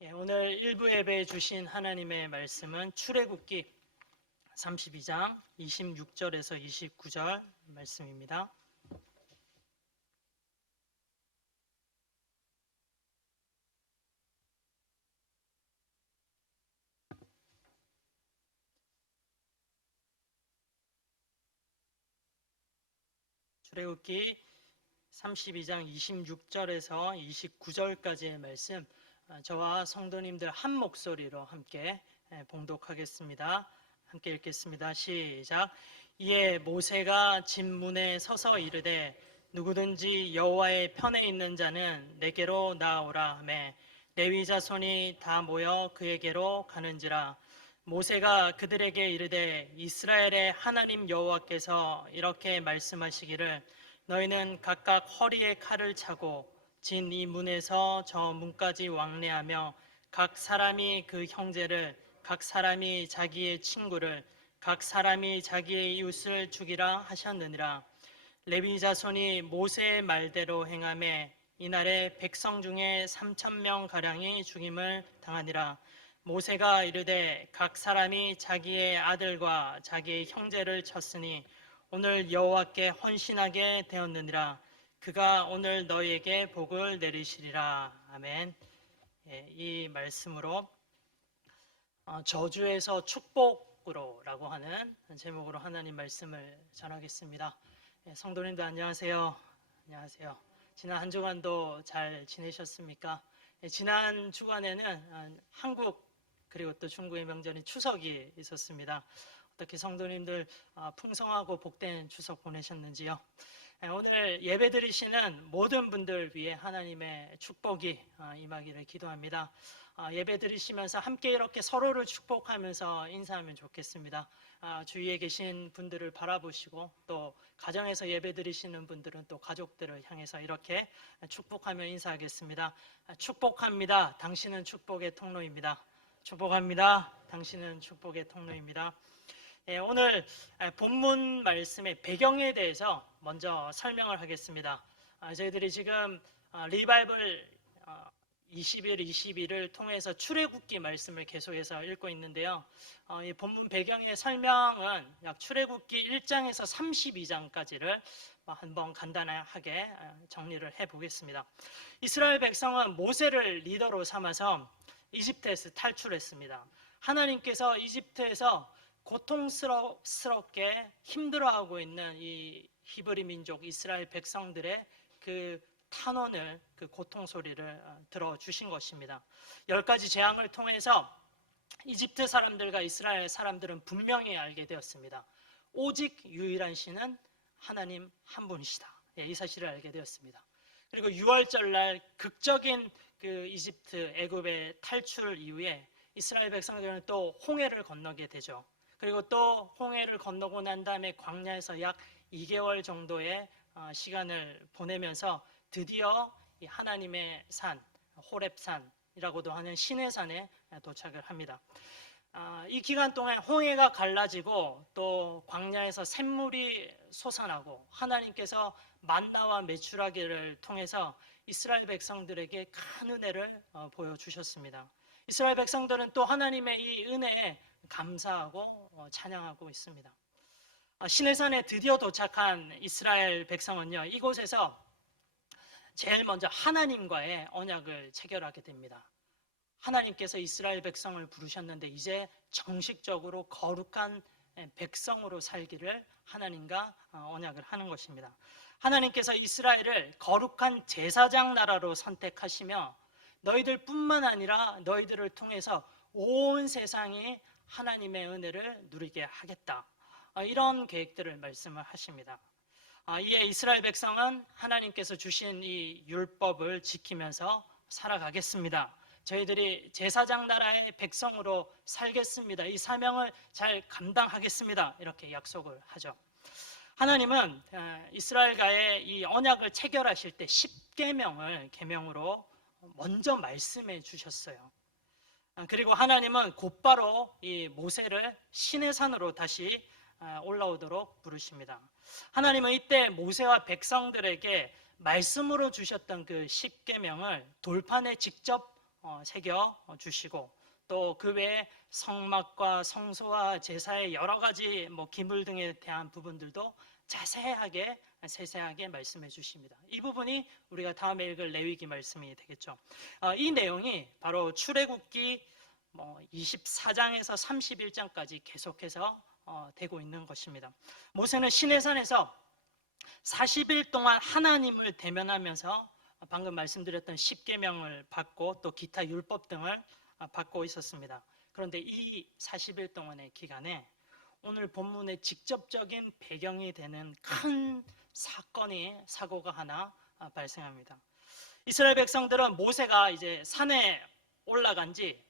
오늘 일부 예배에 주신 하나님의 말씀은 출애굽기 32장 26절에서 29절 말씀입니다. 출애굽기 32장 26절에서 29절까지의 말씀, 저와 성도님들 한 목소리로 함께 봉독하겠습니다. 함께 읽겠습니다. 시작. 이에 모세가 집 문에 서서 이르되 누구든지 여호와의 편에 있는 자는 내게로 나아오라 하매 레위 자손이 다 모여 그에게로 가는지라. 모세가 그들에게 이르되 이스라엘의 하나님 여호와께서 이렇게 말씀하시기를 너희는 각각 허리에 칼을 차고 진 이 문에서 저 문까지 왕래하며 각 사람이 그 형제를, 각 사람이 자기의 친구를, 각 사람이 자기의 이웃을 죽이라 하셨느니라. 레위 자손이 모세의 말대로 행하매 이날에 백성 중에 3,000명 가량이 죽임을 당하니라. 모세가 이르되 각 사람이 자기의 아들과 자기의 형제를 쳤으니 오늘 여호와께 헌신하게 되었느니라. 그가 오늘 너희에게 복을 내리시리라. 아멘. 이 말씀으로 저주에서 축복으로 라고 하는 제목으로 하나님 말씀을 전하겠습니다. 성도님들 안녕하세요. 안녕하세요. 지난 한 주간도 잘 지내셨습니까? 지난 주간에는 한국 그리고 또 중국의 명절인 추석이 있었습니다. 어떻게 성도님들 풍성하고 복된 추석 보내셨는지요? 오늘 예배 드리시는 모든 분들 위해 하나님의 축복이 임하기를 기도합니다. 예배 드리시면서 함께 이렇게 서로를 축복하면서 인사하면 좋겠습니다. 주위에 계신 분들을 바라보시고 또 가정에서 예배 드리시는 분들은 또 가족들을 향해서 이렇게 축복하며 인사하겠습니다. 축복합니다. 당신은 축복의 통로입니다. 축복합니다. 당신은 축복의 통로입니다. 오늘 본문 말씀의 배경에 대해서 먼저 설명을 하겠습니다. 저희들이 지금 리바이벌 20일, 22를 통해서 출애굽기 말씀을 계속해서 읽고 있는데요. 이 본문 배경의 설명은 약 출애굽기 1장에서 32장까지를 한번 간단하게 정리를 해보겠습니다. 이스라엘 백성은 모세를 리더로 삼아서 이집트에서 탈출했습니다. 하나님께서 이집트에서 고통스럽게 힘들어하고 있는 이 히브리 민족 이스라엘 백성들의 그 탄원을, 그 고통 소리를 들어주신 것입니다. 10가지 재앙을 통해서 이집트 사람들과 이스라엘 사람들은 분명히 알게 되었습니다. 오직 유일한 신은 하나님 한 분이시다. 이 사실을 알게 되었습니다. 그리고 6월절 날 극적인 그 이집트 애굽의 탈출 이후에 이스라엘 백성들은 또 홍해를 건너게 되죠. 그리고 또 홍해를 건너고 난 다음에 광야에서 약 2개월 정도의 시간을 보내면서 드디어 이 하나님의 산, 호렙산이라고도 하는 시내산에 도착을 합니다. 이 기간 동안 홍해가 갈라지고 또 광야에서 샘물이 솟아나고 하나님께서 만나와 메추라기를 통해서 이스라엘 백성들에게 큰 은혜를 보여주셨습니다. 이스라엘 백성들은 또 하나님의 이 은혜에 감사하고 찬양하고 있습니다. 시내산에 드디어 도착한 이스라엘 백성은요, 이곳에서 제일 먼저 하나님과의 언약을 체결하게 됩니다. 하나님께서 이스라엘 백성을 부르셨는데 이제 정식적으로 거룩한 백성으로 살기를 하나님과 언약을 하는 것입니다. 하나님께서 이스라엘을 거룩한 제사장 나라로 선택하시며 너희들 뿐만 아니라 너희들을 통해서 온 세상이 하나님의 은혜를 누리게 하겠다. 이런 계획들을 말씀을 하십니다. 이에 이스라엘 백성은 하나님께서 주신 이 율법을 지키면서 살아가겠습니다. 저희들이 제사장 나라의 백성으로 살겠습니다. 이 사명을 잘 감당하겠습니다. 이렇게 약속을 하죠. 하나님은 이스라엘과의 이 언약을 체결하실 때 10계명을 계명으로 먼저 말씀해 주셨어요. 그리고 하나님은 곧바로 이 모세를 시내산으로 다시 올라오도록 부르십니다. 하나님은 이때 모세와 백성들에게 말씀으로 주셨던 그 10계명을 돌판에 직접 새겨 주시고, 또 그 외에 성막과 성소와 제사의 여러 가지 기물 등에 대한 부분들도 자세하게 세세하게 말씀해 주십니다. 이 부분이 우리가 다음에 읽을 레위기 말씀이 되겠죠. 이 내용이 바로 출애굽기 24장에서 31장까지 계속해서 되고 있는 것입니다. 모세는 시내산에서 40일 동안 하나님을 대면하면서 방금 말씀드렸던 십계명을 받고 또 기타 율법 등을 받고 있었습니다. 그런데 이 40일 동안의 기간에 오늘 본문의 직접적인 배경이 되는 큰 사고가 하나 발생합니다. 이스라엘 백성들은 모세가 이제 산에 올라간 지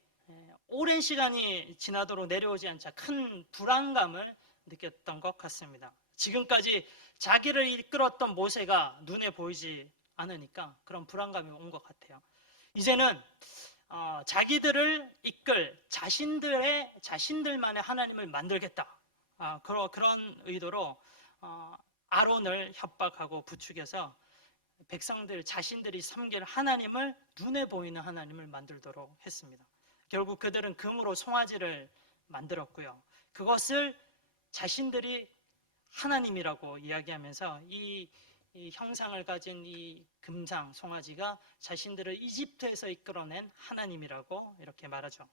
오랜 시간이 지나도록 내려오지 않자 큰 불안감을 느꼈던 것 같습니다. 지금까지 자기를 이끌었던 모세가 눈에 보이지 않으니까 그런 불안감이 온 것 같아요. 이제는 자기들을 이끌 자신들만의 하나님을 만들겠다. 그런 의도로 아론을 협박하고 부추겨서 백성들 자신들이 섬길 하나님을 눈에 보이는 하나님을 만들도록 했습니다. 결국 그들은 금으로 송아지를 만들었고요. 그것을 자신들이 하나님이라고 이야기하면서 이 형상을 가진 이 금상 송아지가 자신들을 이집트에서 이끌어낸 하나님이라고 이렇게 말하죠.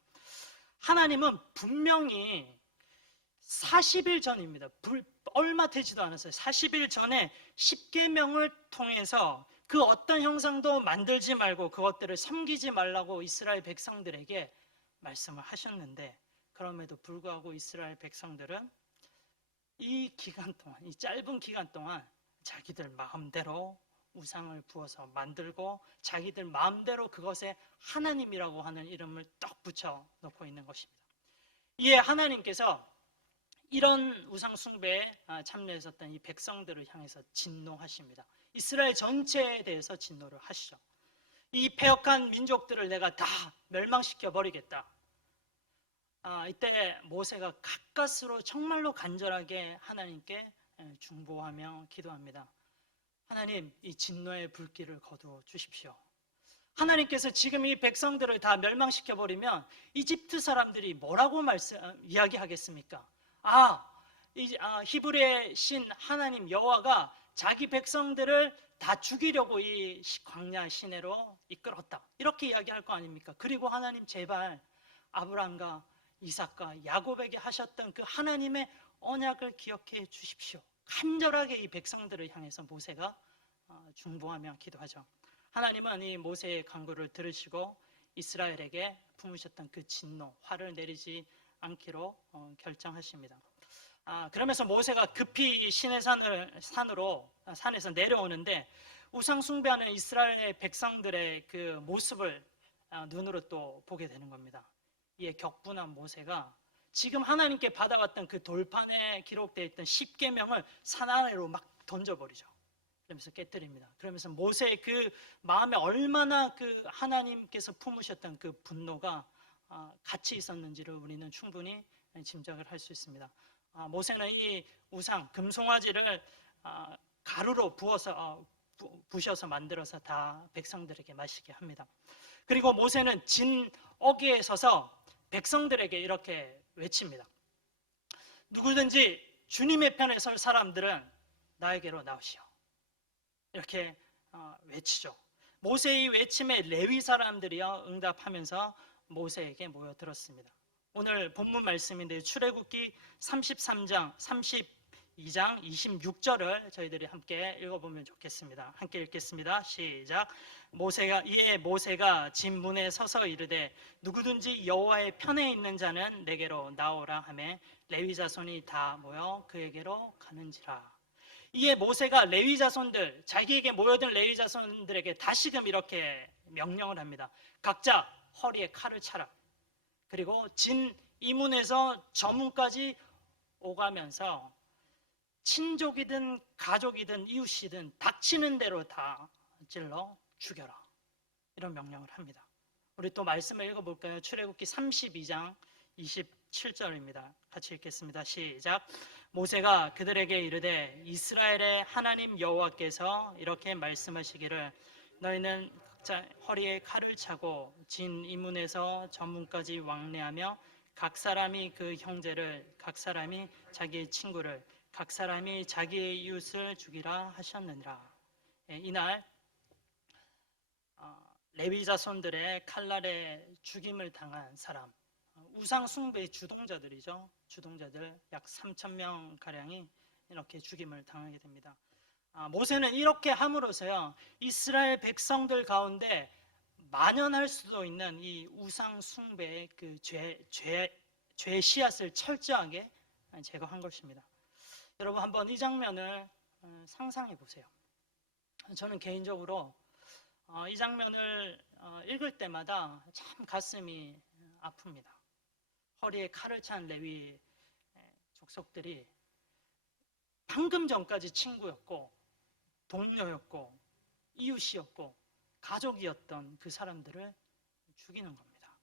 하나님은 분명히 40일 전입니다. 얼마 되지도 않았어요. 40일 전에 십계명을 통해서 그 어떤 형상도 만들지 말고 그것들을 섬기지 말라고 이스라엘 백성들에게 말씀을 하셨는데, 그럼에도 불구하고 이스라엘 백성들은 이 짧은 기간 동안 자기들 마음대로 우상을 부어서 만들고 자기들 마음대로 그것에 하나님이라고 하는 이름을 떡 붙여 놓고 있는 것입니다. 이에 하나님께서 이런 우상 숭배에 참여했었던 이 백성들을 향해서 진노하십니다. 이스라엘 전체에 대해서 진노를 하시죠. 이 패역한 민족들을 내가 다 멸망시켜 버리겠다. 이때 모세가 가까스로 정말로 간절하게 하나님께 중보하며 기도합니다. 하나님, 이 진노의 불길을 거두어 주십시오. 하나님께서 지금 이 백성들을 다 멸망시켜 버리면 이집트 사람들이 뭐라고 이야기하겠습니까? 히브리의 신 하나님 여호와가 자기 백성들을 다 죽이려고 이 광야 시내로 이끌었다, 이렇게 이야기할 거 아닙니까? 그리고 하나님 제발 아브라함과 이삭과 야곱에게 하셨던 그 하나님의 언약을 기억해 주십시오. 간절하게 이 백성들을 향해서 모세가 중보하며 기도하죠. 하나님은 이 모세의 간구를 들으시고 이스라엘에게 품으셨던 그 진노, 화를 내리지 않기로 결정하십니다. 그러면서 모세가 급히 산에서 내려오는데 우상 숭배하는 이스라엘 백성들의 그 모습을 눈으로 또 보게 되는 겁니다. 이에 격분한 모세가 지금 하나님께 받아왔던 그 돌판에 기록되어 있던 십계명을 산 아래로 막 던져버리죠. 그러면서 깨뜨립니다. 그러면서 모세의 그 마음에 얼마나 그 하나님께서 품으셨던 그 분노가 같이 있었는지를 우리는 충분히 짐작을 할 수 있습니다. 모세는 이 우상 금송아지를 가루로 부셔서 만들어서 다 백성들에게 마시게 합니다. 그리고 모세는 진 어귀에 서서 백성들에게 이렇게 외칩니다. 누구든지 주님의 편에 설 사람들은 나에게로 나오시오. 이렇게 외치죠. 모세의 외침에 레위 사람들이요 응답하면서 모세에게 모여들었습니다. 오늘 본문 말씀인데 출애굽기 33장 32장 26절을 저희들이 함께 읽어보면 좋겠습니다. 함께 읽겠습니다. 시작. 이에 모세가 진 문에 서서 이르되 누구든지 여호와의 편에 있는 자는 내게로 나오라 하매 레위 자손이 다 모여 그에게로 가는지라. 이에 모세가 레위 자손들, 자기에게 모여든 레위 자손들에게 다시금 이렇게 명령을 합니다. 각자 허리에 칼을 차라. 그리고 진 이문에서 저문까지 오가면서 친족이든 가족이든 이웃이든 닥치는 대로 다 찔러 죽여라. 이런 명령을 합니다. 우리 또 말씀을 읽어볼까요? 출애굽기 32장 27절입니다. 같이 읽겠습니다. 시작. 모세가 그들에게 이르되 이스라엘의 하나님 여호와께서 이렇게 말씀하시기를 너희는 허리에 칼을 차고 진 이문에서 전문까지 왕래하며 각 사람이 그 형제를, 각 사람이 자기의 친구를, 각 사람이 자기의 이웃을 죽이라 하셨느니라. 이날 레위 자손들의 칼날에 죽임을 당한 사람, 우상 숭배의 주동자들이죠. 주동자들 약 3,000명 가량이 이렇게 죽임을 당하게 됩니다. 모세는 이렇게 함으로써요, 이스라엘 백성들 가운데 만연할 수도 있는 이 우상 숭배의 그 죄 씨앗을 철저하게 제거한 것입니다. 여러분 한번 이 장면을 상상해 보세요. 저는 개인적으로 이 장면을 읽을 때마다 참 가슴이 아픕니다. 허리에 칼을 찬 레위 족속들이 방금 전까지 친구였고 동료였고 이웃이었고 가족이었던 그 사람들을 죽이는 겁니다.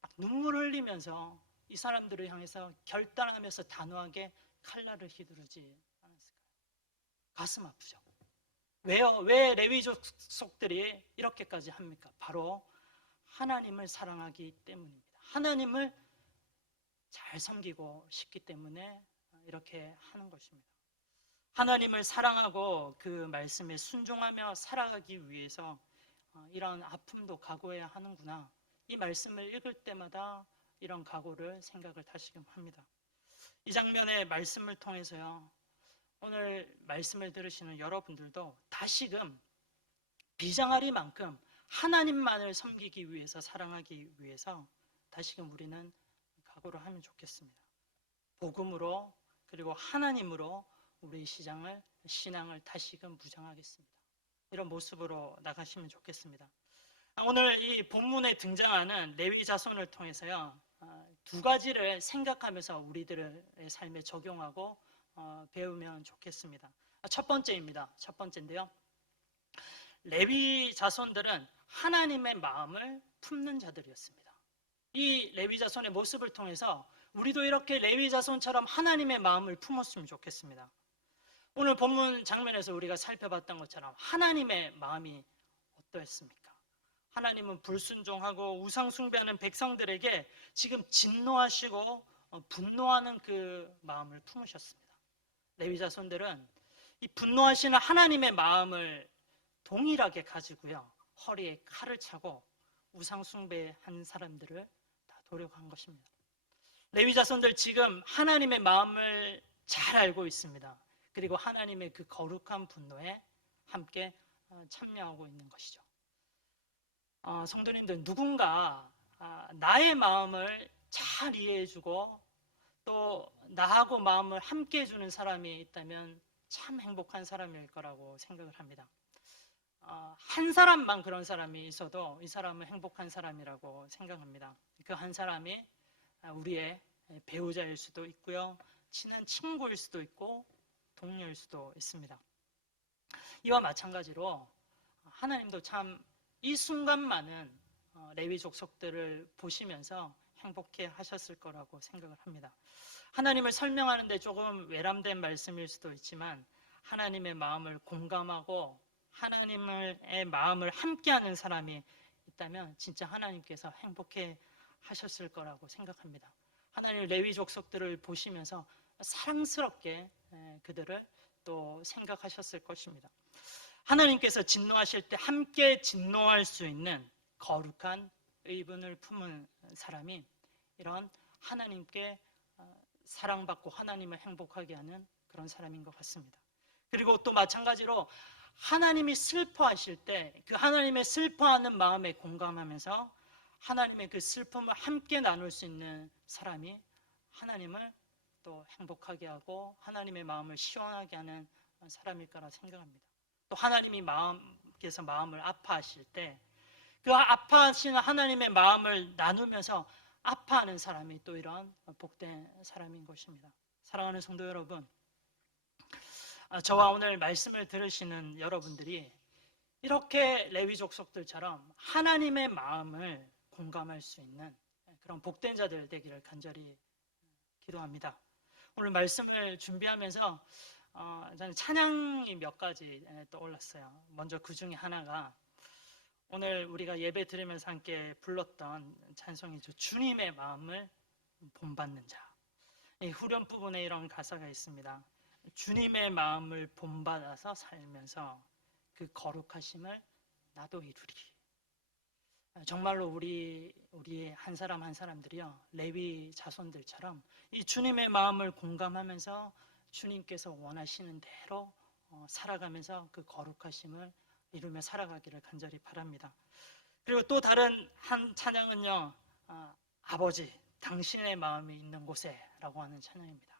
막 눈물 흘리면서 이 사람들을 향해서 결단하면서 단호하게 칼날을 휘두르지 않았을까요? 가슴 아프죠. 왜요? 왜 레위 족속들이 이렇게까지 합니까? 바로 하나님을 사랑하기 때문입니다. 하나님을 잘 섬기고 싶기 때문에 이렇게 하는 것입니다. 하나님을 사랑하고 그 말씀에 순종하며 살아가기 위해서 이런 아픔도 각오해야 하는구나. 이 말씀을 읽을 때마다 이런 각오를 생각을 다시금 합니다. 이 장면의 말씀을 통해서요, 오늘 말씀을 들으시는 여러분들도 다시금 비장하리만큼 하나님만을 섬기기 위해서, 사랑하기 위해서 다시금 우리는 각오를 하면 좋겠습니다. 복음으로, 그리고 하나님으로 우리 신앙을 다시금 무장하겠습니다. 이런 모습으로 나가시면 좋겠습니다. 오늘 이 본문에 등장하는 레위 자손을 통해서요, 두 가지를 생각하면서 우리들의 삶에 적용하고 배우면 좋겠습니다. 첫 번째입니다. 첫 번째인데요, 레위 자손들은 하나님의 마음을 품는 자들이었습니다. 이 레위 자손의 모습을 통해서 우리도 이렇게 레위 자손처럼 하나님의 마음을 품었으면 좋겠습니다. 오늘 본문 장면에서 우리가 살펴봤던 것처럼 하나님의 마음이 어떠했습니까? 하나님은 불순종하고 우상 숭배하는 백성들에게 지금 진노하시고 분노하는 그 마음을 품으셨습니다. 레위 자손들은 이 분노하시는 하나님의 마음을 동일하게 가지고요, 허리에 칼을 차고 우상 숭배한 사람들을 다 도력한 것입니다. 레위 자손들 지금 하나님의 마음을 잘 알고 있습니다. 그리고 하나님의 그 거룩한 분노에 함께 참여하고 있는 것이죠. 성도님들, 누군가 나의 마음을 잘 이해해주고 또 나하고 마음을 함께 해주는 사람이 있다면 참 행복한 사람일 거라고 생각을 합니다. 한 사람만 그런 사람이 있어도 이 사람은 행복한 사람이라고 생각합니다. 그 한 사람이 우리의 배우자일 수도 있고요, 친한 친구일 수도 있고 동료일 수도 있습니다. 이와 마찬가지로 하나님도 참 이 순간만은 레위 족속들을 보시면서 행복해 하셨을 거라고 생각을 합니다. 하나님을 설명하는데 조금 외람된 말씀일 수도 있지만 하나님의 마음을 공감하고 하나님의 마음을 함께하는 사람이 있다면 진짜 하나님께서 행복해 하셨을 거라고 생각합니다. 하나님 레위 족속들을 보시면서 사랑스럽게 그들을 또 생각하셨을 것입니다. 하나님께서 진노하실 때 함께 진노할 수 있는 거룩한 의분을 품은 사람이 이런 하나님께 사랑받고 하나님을 행복하게 하는 그런 사람인 것 같습니다. 그리고 또 마찬가지로 하나님이 슬퍼하실 때 그 하나님의 슬퍼하는 마음에 공감하면서 하나님의 그 슬픔을 함께 나눌 수 있는 사람이 하나님을 또 행복하게 하고 하나님의 마음을 시원하게 하는 사람일 거라 생각합니다. 또 하나님이 마음께서 마음을 아파하실 때 그 아파하시는 하나님의 마음을 나누면서 아파하는 사람이 또 이런 복된 사람인 것입니다. 사랑하는 성도 여러분, 저와 오늘 말씀을 들으시는 여러분들이 이렇게 레위 족속들처럼 하나님의 마음을 공감할 수 있는 그런 복된 자들 되기를 간절히 기도합니다. 오늘 말씀을 준비하면서 저는 찬양이 몇 가지 떠올랐어요. 먼저 그 중에 하나가 오늘 우리가 예배 드리면서 함께 불렀던 찬송이죠. 주님의 마음을 본받는 자. 이 후렴 부분에 이런 가사가 있습니다. 주님의 마음을 본받아서 살면서 그 거룩하심을 나도 이루리. 정말로 우리 한 사람 한 사람들이요, 레위 자손들처럼 이 주님의 마음을 공감하면서 주님께서 원하시는 대로 살아가면서 그 거룩하심을 이루며 살아가기를 간절히 바랍니다. 그리고 또 다른 한 찬양은요, 아버지 당신의 마음이 있는 곳에 라고 하는 찬양입니다.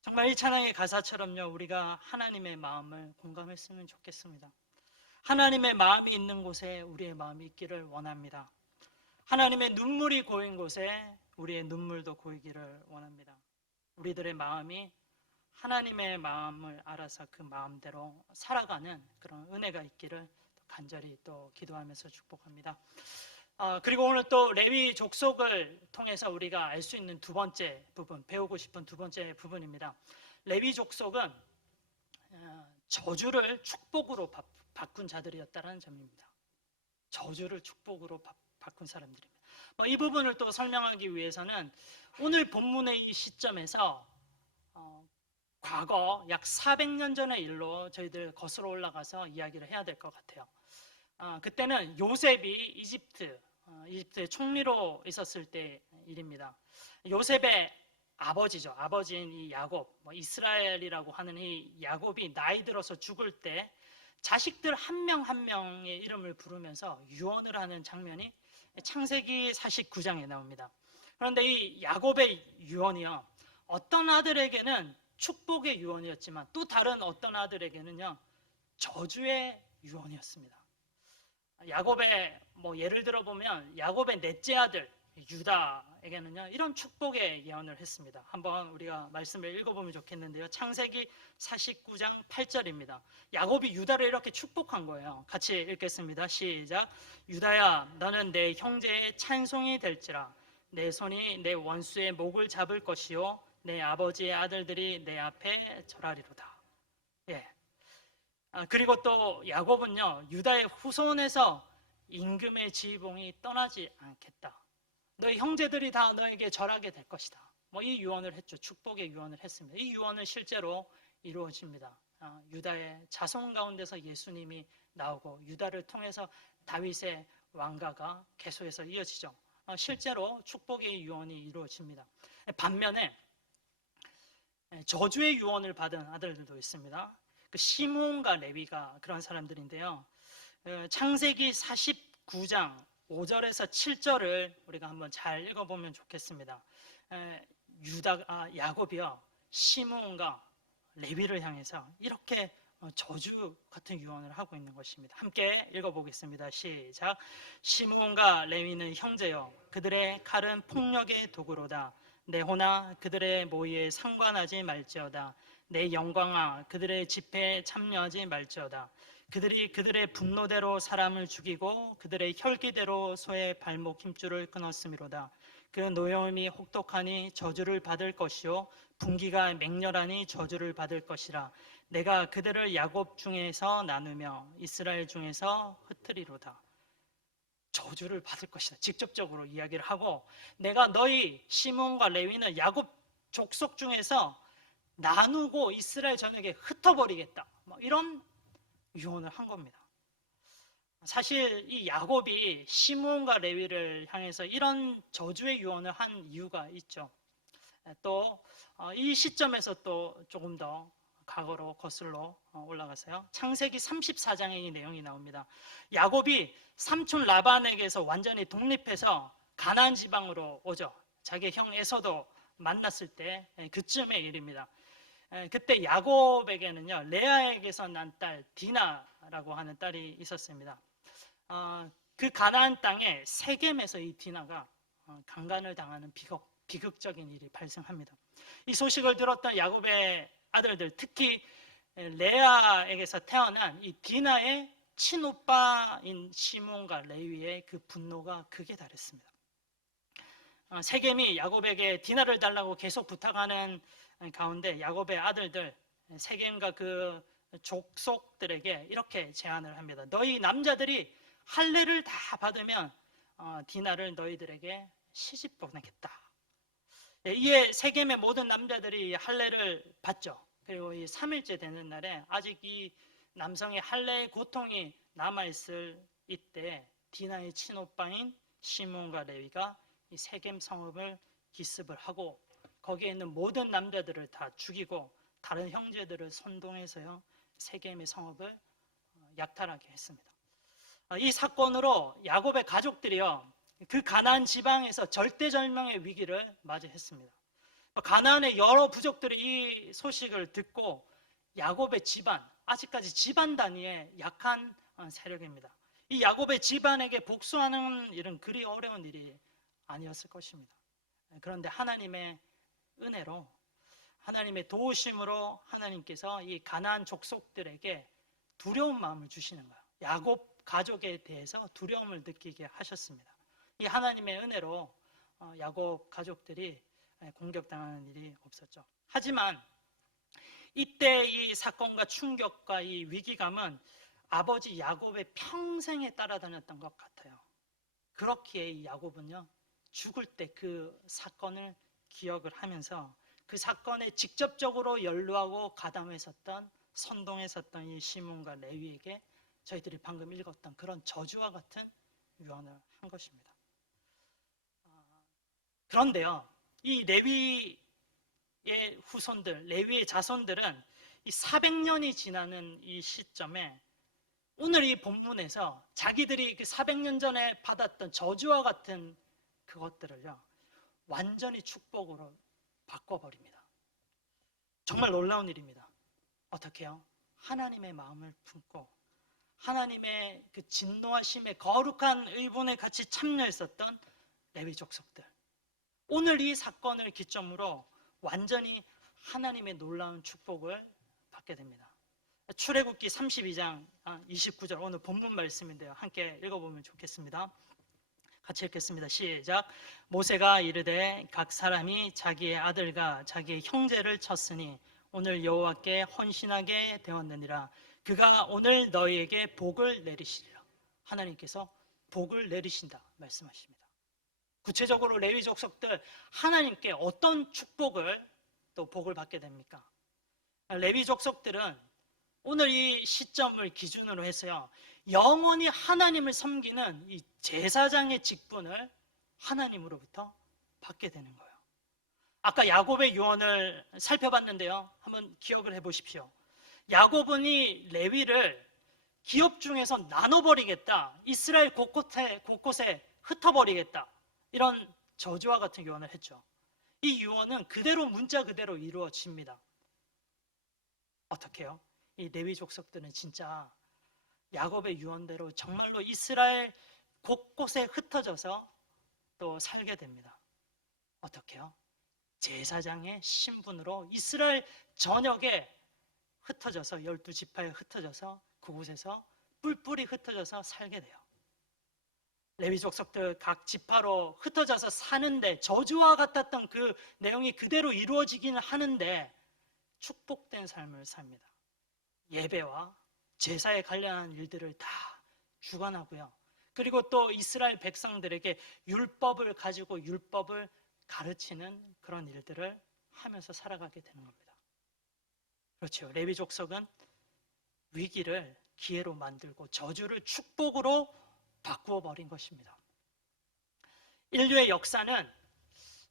정말 이 찬양의 가사처럼요, 우리가 하나님의 마음을 공감했으면 좋겠습니다. 하나님의 마음이 있는 곳에 우리의 마음이 있기를 원합니다. 하나님의 눈물이 고인 곳에 우리의 눈물도 고이기를 원합니다. 우리들의 마음이 하나님의 마음을 알아서 그 마음대로 살아가는 그런 은혜가 있기를 간절히 또 기도하면서 축복합니다. 그리고 오늘 또 레위 족속을 통해서 우리가 알 수 있는 두 번째 부분, 배우고 싶은 두 번째 부분입니다. 레위 족속은 저주를 축복으로 바꾼 자들이었다는 점입니다. 저주를 축복으로 바꾼 사람들입니다. 이 부분을 또 설명하기 위해서는 오늘 본문의 이 시점에서 과거 약 400년 전의 일로 저희들 거슬러 올라가서 이야기를 해야 될 것 같아요. 그때는 요셉이 이집트의 총리로 있었을 때 일입니다. 요셉의 아버지죠. 아버지인 이 야곱, 이스라엘이라고 하는 이 야곱이 나이 들어서 죽을 때 자식들 한 명 한 명의 이름을 부르면서 유언을 하는 장면이 창세기 49장에 나옵니다. 그런데 이 야곱의 유언이요, 어떤 아들에게는 축복의 유언이었지만 또 다른 어떤 아들에게는요, 저주의 유언이었습니다. 야곱의 예를 들어보면 야곱의 넷째 아들 유다에게는요, 이런 축복의 예언을 했습니다. 한번 우리가 말씀을 읽어보면 좋겠는데요. 창세기 49장 8절입니다. 야곱이 유다를 이렇게 축복한 거예요. 같이 읽겠습니다. 시작. 유다야, 너는 내 형제의 찬송이 될지라. 내 손이 내 원수의 목을 잡을 것이요 내 아버지의 아들들이 내 앞에 절하리로다. 예. 그리고 또 야곱은요, 유다의 후손에서 임금의 지휘봉이 떠나지 않겠다. 너희 형제들이 다 너에게 절하게 될 것이다. 이 유언을 했죠. 축복의 유언을 했습니다. 이 유언은 실제로 이루어집니다. 유다의 자손 가운데서 예수님이 나오고 유다를 통해서 다윗의 왕가가 계속해서 이어지죠. 실제로 축복의 유언이 이루어집니다. 반면에 저주의 유언을 받은 아들들도 있습니다. 그 시므온과 레위가 그런 사람들인데요. 창세기 49장 5절에서 7절을 우리가 한번 잘 읽어보면 좋겠습니다. 야곱이요, 시므온과 레위를 향해서 이렇게 저주 같은 유언을 하고 있는 것입니다. 함께 읽어보겠습니다. 시작. 시므온과 레위는 형제요, 그들의 칼은 폭력의 도구로다. 내 호나 그들의 모의에 상관하지 말지어다. 내 영광아, 그들의 집회에 참여하지 말지어다. 그들이 그들의 분노대로 사람을 죽이고 그들의 혈기대로 소의 발목 힘줄을 끊었음이로다. 그 노여움이 혹독하니 저주를 받을 것이요 분기가 맹렬하니 저주를 받을 것이라. 내가 그들을 야곱 중에서 나누며 이스라엘 중에서 흩으리로다. 저주를 받을 것이다. 직접적으로 이야기를 하고, 내가 너희 시므온과 레위는 야곱 족속 중에서 나누고 이스라엘 전역에 흩어버리겠다. 이런 유언을 한 겁니다. 사실 이 야곱이 시므온과 레위를 향해서 이런 저주의 유언을 한 이유가 있죠. 또 이 시점에서 또 조금 더 과거로 거슬러 올라가서요, 창세기 34장에 이 내용이 나옵니다. 야곱이 삼촌 라반에게서 완전히 독립해서 가나안 지방으로 오죠. 자기 형 에서도 만났을 때 그쯤의 일입니다. 그때 야곱에게는요, 레아에게서 난 딸 디나라고 하는 딸이 있었습니다. 그 가나안 땅에 세겜에서 이 디나가 강간을 당하는 비극적인 일이 발생합니다. 이 소식을 들었던 야곱의 아들들, 특히 레아에게서 태어난 이 디나의 친오빠인 시므온과 레위의 그 분노가 극에 달했습니다. 세겜이 야곱에게 디나를 달라고 계속 부탁하는 가운데 야곱의 아들들, 세겜과 그 족속들에게 이렇게 제안을 합니다. 너희 남자들이 할례를 다 받으면 디나를 너희들에게 시집 보내겠다. 이에 세겜의 모든 남자들이 할례를 받죠. 그리고 이 3일째 되는 날에 아직 이 남성의 할례의 고통이 남아있을 이때 디나의 친오빠인 시몬과 레위가 이 세겜 성읍을 기습을 하고 거기에 있는 모든 남자들을 다 죽이고 다른 형제들을 선동해서요 세겜의 성읍을 약탈하게 했습니다. 이 사건으로 야곱의 가족들이요 그 가나안 지방에서 절대절명의 위기를 맞이했습니다. 가나안의 여러 부족들이 이 소식을 듣고 야곱의 집안, 아직까지 집안 단위의 약한 세력입니다. 이 야곱의 집안에게 복수하는 일은 그리 어려운 일이 아니었을 것입니다. 그런데 하나님의 은혜로, 하나님의 도우심으로 하나님께서 이 가나안 족속들에게 두려운 마음을 주시는 거예요. 야곱 가족에 대해서 두려움을 느끼게 하셨습니다. 이 하나님의 은혜로 야곱 가족들이 공격당하는 일이 없었죠. 하지만 이때 이 사건과 충격과 이 위기감은 아버지 야곱의 평생에 따라다녔던 것 같아요. 그렇기에 이 야곱은요 죽을 때 그 사건을 기억을 하면서 그 사건에 직접적으로 연루하고 가담했었던 선동했었던 이 시몬과 레위에게 저희들이 방금 읽었던 그런 저주와 같은 유언을 한 것입니다. 그런데요 이 레위의 후손들, 레위의 자손들은 이 400년이 지나는 이 시점에 오늘 이 본문에서 자기들이 그 400년 전에 받았던 저주와 같은 그것들을요 완전히 축복으로 바꿔버립니다. 정말 놀라운 일입니다. 어떻게 해요? 하나님의 마음을 품고 하나님의 그 진노하심의 거룩한 의본에 같이 참여했었던 레위 족속들, 오늘 이 사건을 기점으로 완전히 하나님의 놀라운 축복을 받게 됩니다. 출애굽기 32장 29절 오늘 본문 말씀인데요 함께 읽어보면 좋겠습니다. 같이 읽겠습니다. 시작. 모세가 이르되 각 사람이 자기의 아들과 자기의 형제를 쳤으니 오늘 여호와께 헌신하게 되었느니라. 그가 오늘 너희에게 복을 내리시리라. 하나님께서 복을 내리신다 말씀하십니다. 구체적으로 레위 족속들 하나님께 어떤 축복을 또 복을 받게 됩니까? 레위 족속들은 오늘 이 시점을 기준으로 해서요 영원히 하나님을 섬기는 이 제사장의 직분을 하나님으로부터 받게 되는 거예요. 아까 야곱의 유언을 살펴봤는데요 한번 기억을 해보십시오. 야곱은 이 레위를 기업 중에서 나눠버리겠다, 이스라엘 곳곳에 흩어버리겠다, 이런 저주와 같은 유언을 했죠. 이 유언은 그대로 문자 그대로 이루어집니다. 어떻게 해요? 이 레위 족속들은 진짜 야곱의 유언대로 정말로 이스라엘 곳곳에 흩어져서 또 살게 됩니다. 어떻게 해요? 제사장의 신분으로 이스라엘 전역에 흩어져서 12지파에 흩어져서 그곳에서 뿔뿔이 흩어져서 살게 돼요. 레위 족속들 각 지파로 흩어져서 사는데 저주와 같았던 그 내용이 그대로 이루어지기는 하는데 축복된 삶을 삽니다. 예배와 제사에 관련한 일들을 다 주관하고요. 그리고 또 이스라엘 백성들에게 율법을 가지고 율법을 가르치는 그런 일들을 하면서 살아가게 되는 겁니다. 그렇죠. 레위 족속은 위기를 기회로 만들고 저주를 축복으로 바꾸어 버린 것입니다. 인류의 역사는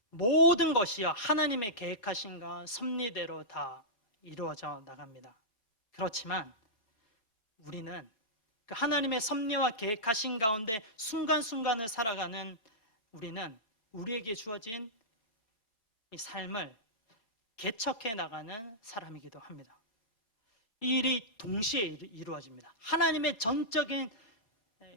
모든 것이요 하나님의 계획하신 것 섭리대로 다 이루어져 나갑니다. 그렇지만 우리는 그 하나님의 섭리와 계획하신 가운데 순간순간을 살아가는 우리는 우리에게 주어진 이 삶을 개척해 나가는 사람이기도 합니다. 이 일이 동시에 이루어집니다. 하나님의 전적인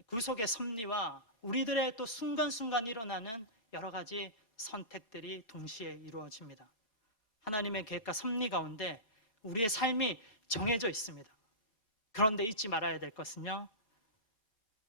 구속의 섭리와 우리들의 또 순간순간 일어나는 여러 가지 선택들이 동시에 이루어집니다. 하나님의 계획과 섭리 가운데 우리의 삶이 정해져 있습니다. 그런데 잊지 말아야 될 것은요,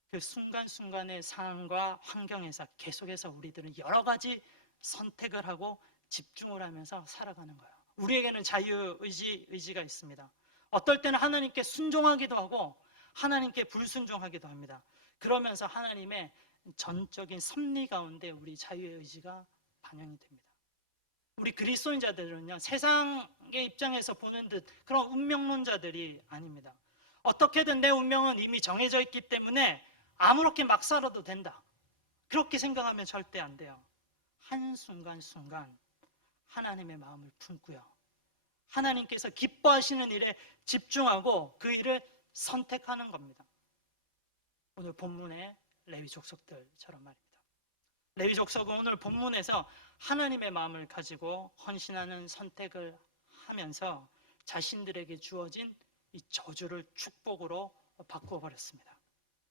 그 순간순간의 상황과 환경에서 계속해서 우리들은 여러 가지 선택을 하고 집중을 하면서 살아가는 거예요. 우리에게는 자유의지가 있습니다. 어떨 때는 하나님께 순종하기도 하고 하나님께 불순종하기도 합니다. 그러면서 하나님의 전적인 섭리 가운데 우리 자유의 의지가 반영이 됩니다. 우리 그리스도인자들은요, 세상의 입장에서 보는 듯 그런 운명론자들이 아닙니다. 어떻게든 내 운명은 이미 정해져 있기 때문에 아무렇게 막 살아도 된다, 그렇게 생각하면 절대 안 돼요. 한순간순간 하나님의 마음을 품고요, 하나님께서 기뻐하시는 일에 집중하고 그 일을 선택하는 겁니다. 오늘 본문의 레위 족속들처럼 말입니다. 레위 족속은 오늘 본문에서 하나님의 마음을 가지고 헌신하는 선택을 하면서 자신들에게 주어진 이 저주를 축복으로 바꾸어 버렸습니다.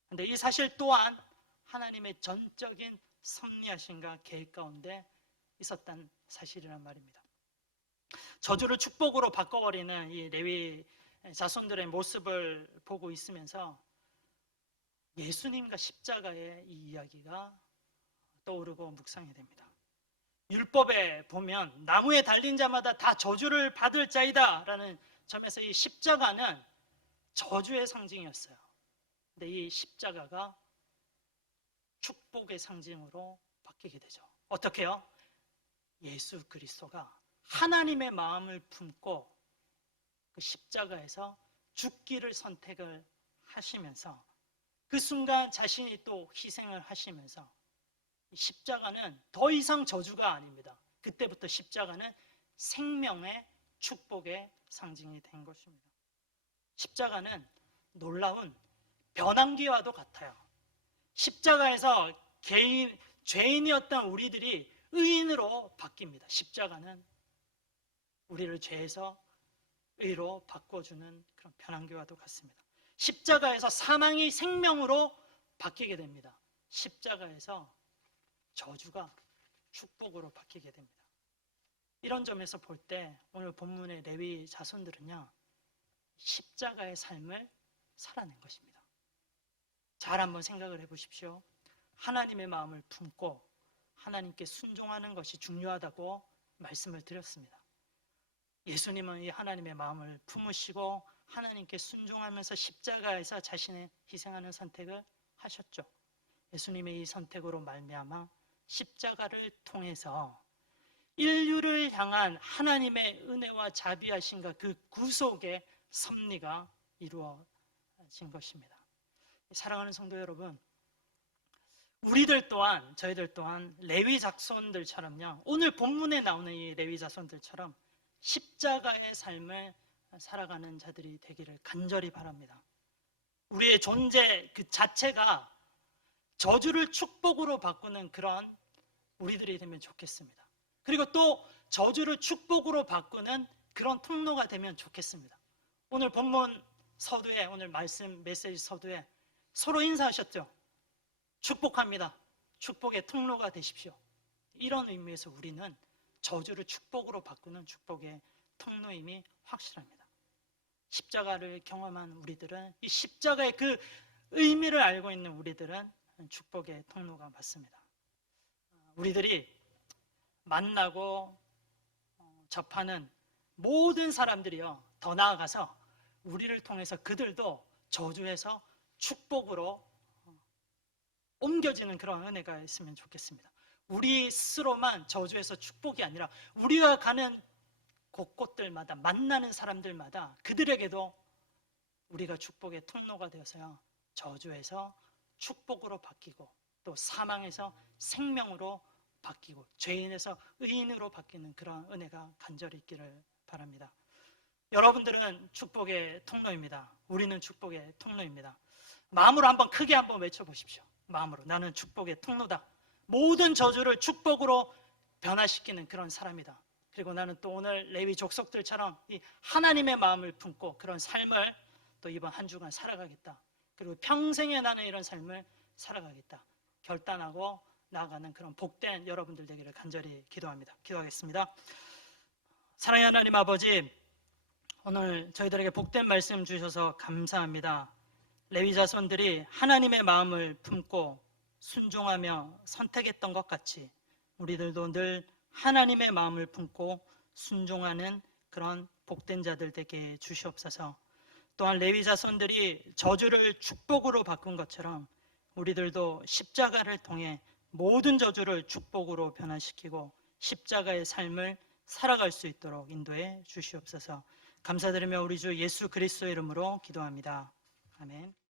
그런데 이 사실 또한 하나님의 전적인 섭리하심과 계획 가운데 있었던 사실이란 말입니다. 저주를 축복으로 바꿔버리는 이 레위 자손들의 모습을 보고 있으면서 예수님과 십자가의 이 이야기가 떠오르고 묵상이 됩니다. 율법에 보면 나무에 달린 자마다 다 저주를 받을 자이다 라는 점에서 이 십자가는 저주의 상징이었어요. 근데 이 십자가가 축복의 상징으로 바뀌게 되죠. 어떻게요? 예수 그리스도가 하나님의 마음을 품고 그 십자가에서 죽기를 선택을 하시면서 그 순간 자신이 또 희생을 하시면서 십자가는 더 이상 저주가 아닙니다. 그때부터 십자가는 생명의 축복의 상징이 된 것입니다. 십자가는 놀라운 변환기와도 같아요. 십자가에서 죄인이었던 우리들이 의인으로 바뀝니다. 십자가는 우리를 죄에서 의로 바꿔주는 그런 변환기와도 같습니다. 십자가에서 사망이 생명으로 바뀌게 됩니다. 십자가에서 저주가 축복으로 바뀌게 됩니다. 이런 점에서 볼 때 오늘 본문의 레위 자손들은요, 십자가의 삶을 살아낸 것입니다. 잘 한번 생각을 해보십시오. 하나님의 마음을 품고 하나님께 순종하는 것이 중요하다고 말씀을 드렸습니다. 예수님은 이 하나님의 마음을 품으시고 하나님께 순종하면서 십자가에서 자신의 희생하는 선택을 하셨죠. 예수님의 이 선택으로 말미암아 십자가를 통해서 인류를 향한 하나님의 은혜와 자비하심과 그 구속의 섭리가 이루어진 것입니다. 사랑하는 성도 여러분, 우리들 또한, 저희들 또한 레위 자손들처럼요, 오늘 본문에 나오는 이 레위 자손들처럼 십자가의 삶을 살아가는 자들이 되기를 간절히 바랍니다. 우리의 존재 그 자체가 저주를 축복으로 바꾸는 그런 우리들이 되면 좋겠습니다. 그리고 또 저주를 축복으로 바꾸는 그런 통로가 되면 좋겠습니다. 오늘 본문 서두에, 오늘 말씀 메시지 서두에 서로 인사하셨죠? 축복합니다. 축복의 통로가 되십시오. 이런 의미에서 우리는 저주를 축복으로 바꾸는 축복의 통로임이 확실합니다. 십자가를 경험한 우리들은, 이 십자가의 그 의미를 알고 있는 우리들은 축복의 통로가 맞습니다. 우리들이 만나고 접하는 모든 사람들이요, 더 나아가서 우리를 통해서 그들도 저주에서 축복으로 옮겨지는 그런 은혜가 있으면 좋겠습니다. 우리 스스로만 저주에서 축복이 아니라 우리가 가는 곳곳들마다 만나는 사람들마다 그들에게도 우리가 축복의 통로가 되어서요, 저주에서 축복으로 바뀌고 또 사망에서 생명으로 바뀌고 죄인에서 의인으로 바뀌는 그런 은혜가 간절히 있기를 바랍니다. 여러분들은 축복의 통로입니다. 우리는 축복의 통로입니다. 마음으로 한번 크게 한번 외쳐보십시오. 마음으로, 나는 축복의 통로다. 모든 저주를 축복으로 변화시키는 그런 사람이다. 그리고 나는 또 오늘 레위 족속들처럼 이 하나님의 마음을 품고 그런 삶을 또 이번 한 주간 살아가겠다. 그리고 평생에 나는 이런 삶을 살아가겠다. 결단하고 나아가는 그런 복된 여러분들 되기를 간절히 기도합니다. 기도하겠습니다. 사랑의 하나님 아버지, 오늘 저희들에게 복된 말씀 주셔서 감사합니다. 레위 자손들이 하나님의 마음을 품고 순종하며 선택했던 것 같이 우리들도 늘 하나님의 마음을 품고 순종하는 그런 복된 자들 되게 주시옵소서. 또한 레위 자손들이 저주를 축복으로 바꾼 것처럼 우리들도 십자가를 통해 모든 저주를 축복으로 변화시키고 십자가의 삶을 살아갈 수 있도록 인도해 주시옵소서. 감사드리며 우리 주 예수 그리스도의 이름으로 기도합니다. 아멘.